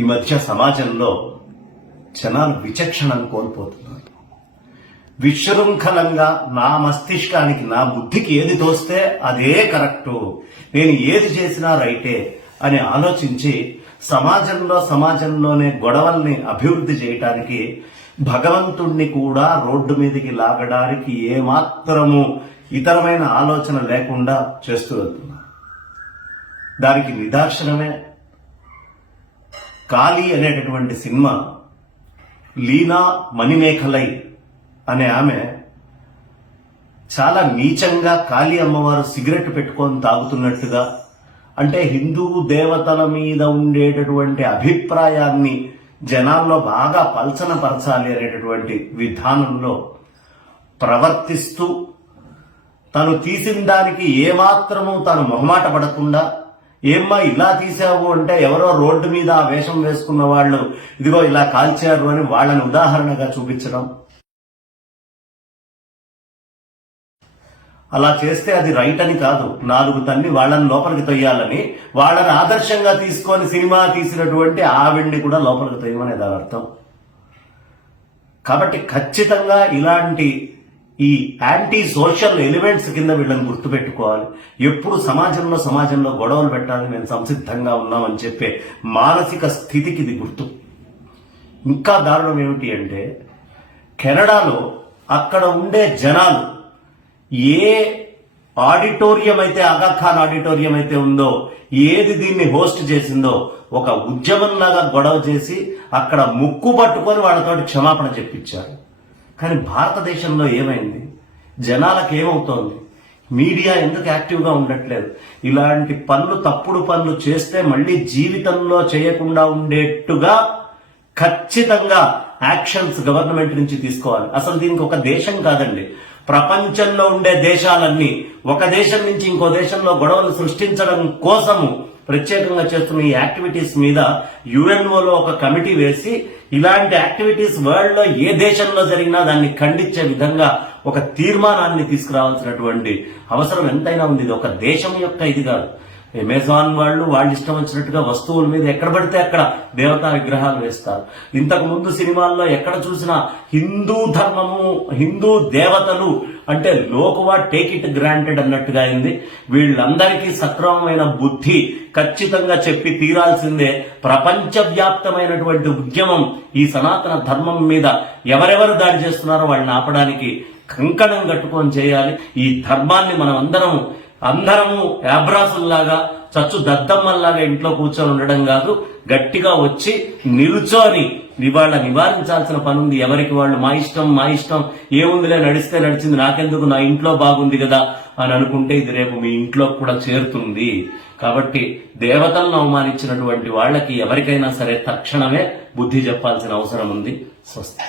ఈ మధ్య సమాజంలో జనాలు విచక్షణను కోల్పోతున్నారు. విశృంఖలంగా నా మస్తిష్కానికి, నా బుద్ధికి ఏది తోస్తే అదే కరెక్టు, నేను ఏది చేసినా రైటే అని ఆలోచించి సమాజంలోనే గొడవల్ని అభివృద్ధి చేయటానికి, భగవంతుణ్ణి కూడా రోడ్డు మీదకి లాగడానికి ఏమాత్రము ఇతరమైన ఆలోచన లేకుండా చేస్తూ వెళ్తున్నారు. దానికి నిదర్శనమే కాళీ అనేటటువంటి సినిమా. లీనా మణిమేఖలై అనే ఆమె చాలా నీచంగా కాళీ అమ్మవారు సిగరెట్ పెట్టుకొని తాగుతున్నట్టుగా, అంటే హిందూ దేవతల మీద ఉండేటటువంటి అభిప్రాయాన్ని జనాల్లో బాగా పల్చనపరచాలి అనేటటువంటి విధానంలో ప్రవర్తిస్తూ, తను తీసిన దానికి ఏమాత్రము తాను మొహమాట పడకుండా, ఏమ్మా ఇలా తీసావు అంటే ఎవరో రోడ్డు మీద ఆ వేషం వేసుకున్న వాళ్ళు ఇదిగో ఇలా కాల్చారు అని వాళ్ళని ఉదాహరణగా చూపించడం, అలా చేస్తే అది రైట్ అని కాదు, 4 తన్ని వాళ్ళని లోపలికి తొయ్యాలని, వాళ్ళని ఆదర్శంగా తీసుకొని సినిమా తీసినటువంటి ఆవిడ్ని కూడా లోపలికి తొయ్యమని దాని అర్థం. కాబట్టి ఖచ్చితంగా ఇలాంటి ఈ యాంటీ సోషల్ ఎలిమెంట్స్ కింద వీళ్ళని గుర్తుపెట్టుకోవాలి. ఎప్పుడు సమాజంలో గొడవలు పెట్టాలని మేము సంసిద్ధంగా ఉన్నామని చెప్పే మానసిక స్థితికి ఇది గుర్తు. ఇంకా దారుణం ఏమిటి అంటే, కెనడాలో అక్కడ ఉండే జనాలు ఏ ఆడిటోరియం అయితే, ఆగాఖాన్ ఆడిటోరియం అయితే ఉందో, ఏది దీన్ని హోస్ట్ చేసిందో, ఒక ఉద్యమంలాగా గొడవ చేసి అక్కడ ముక్కు పట్టుకొని వాళ్ళతోటి క్షమాపణ చెప్పించారు. కానీ భారతదేశంలో ఏమైంది? జనాలకు ఏమవుతోంది? మీడియా ఎందుకు యాక్టివ్గా ఉండట్లేదు? ఇలాంటి తప్పుడు పనులు చేస్తే మళ్ళీ జీవితంలో చేయకుండా ఉండేట్టుగా ఖచ్చితంగా యాక్షన్స్ గవర్నమెంట్ నుంచి తీసుకోవాలి. అసలు దీనికి ఒక దేశం కాదండి, ప్రపంచంలో ఉండే దేశాలన్నీ ఒక దేశం నుంచి ఇంకో దేశంలో గొడవలు సృష్టించడం కోసము ప్రత్యేకంగా చేస్తున్న ఈ యాక్టివిటీస్ మీద యుఎన్ఓలో ఒక కమిటీ వేసి, ఇలాంటి యాక్టివిటీస్ వరల్డ్ లో ఏ దేశంలో జరిగినా దాన్ని ఖండించే విధంగా ఒక తీర్మానాన్ని తీసుకురావాల్సినటువంటి అవసరం ఎంతైనా ఉంది. ఇది ఒక దేశం యొక్క ఇది కాదు. అమెజాన్ వాళ్ళు ఇష్టం వచ్చినట్టుగా వస్తువుల మీద ఎక్కడ పడితే అక్కడ దేవతా విగ్రహాలు వేస్తారు. ఇంతకు ముందు సినిమాల్లో ఎక్కడ చూసినా హిందూ ధర్మము, హిందూ దేవతలు అంటే లోకువా టేక్ ఇట్ గ్రాంటెడ్ అన్నట్టుగా అయింది. వీళ్ళందరికీ సక్రమమైన బుద్ధి ఖచ్చితంగా చెప్పి తీరాల్సిందే. ప్రపంచవ్యాప్తమైనటువంటి ఉద్యమం ఈ సనాతన ధర్మం మీద ఎవరెవరు దాడి చేస్తున్నారో వాళ్ళని ఆపడానికి కంకణం కట్టుకొని చేయాలి. ఈ ధర్మాన్ని మనం అందరము యాబ్రాసుల్లాగా, చచ్చు దద్దమ్మల్లాగా ఇంట్లో కూర్చొని ఉండడం కాదు, గట్టిగా వచ్చి నిలుచొని ఇవాళ నివారించాల్సిన పని ఉంది. ఎవరికి వాళ్ళు మా ఇష్టం ఏముందిలే, నడిస్తే నడిచింది, నాకెందుకు, నా ఇంట్లో బాగుంది కదా అని అనుకుంటే ఇది రేపు మీ ఇంట్లో కూడా చేరుతుంది. కాబట్టి దేవతలను అవమానించినటువంటి వాళ్ళకి ఎవరికైనా సరే తక్షణమే బుద్ధి చెప్పాల్సిన అవసరం ఉంది. స్వస్తి.